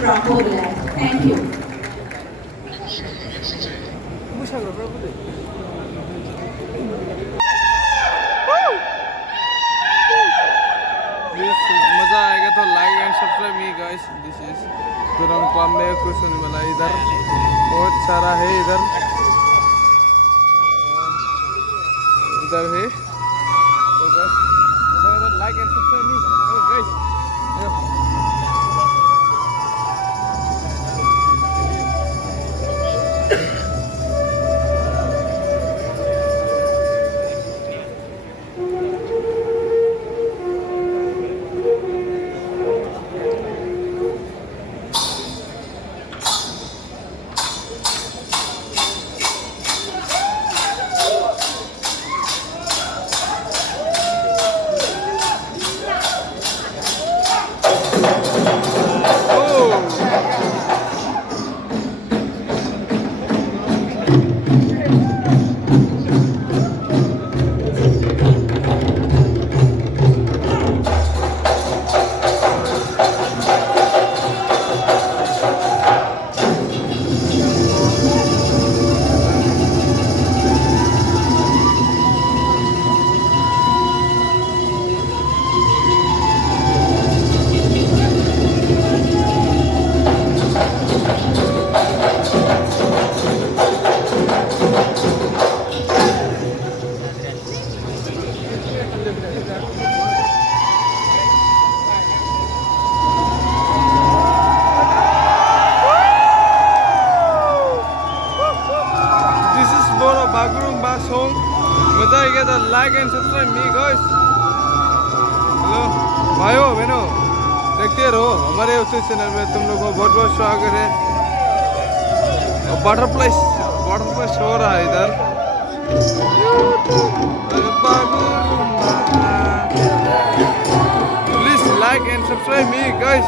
from Mobileye. Thank you. Please मज़ा आएगा तो like and subscribe me guys. This is दुरंग पामे कुछ होने वाला इधर बहुत सारा है इधर है तो guys like and subscribe me guys. Song मजा आएगा तो like and subscribe me guys. Hello भाइयों बहनों देखते रहो हमारे यूट्यूब चैनल में। तुम लोगों को बहुत बहुत स्वागत है। बटरफ्लाई हो रहा है इधर। Please like and subscribe me guys.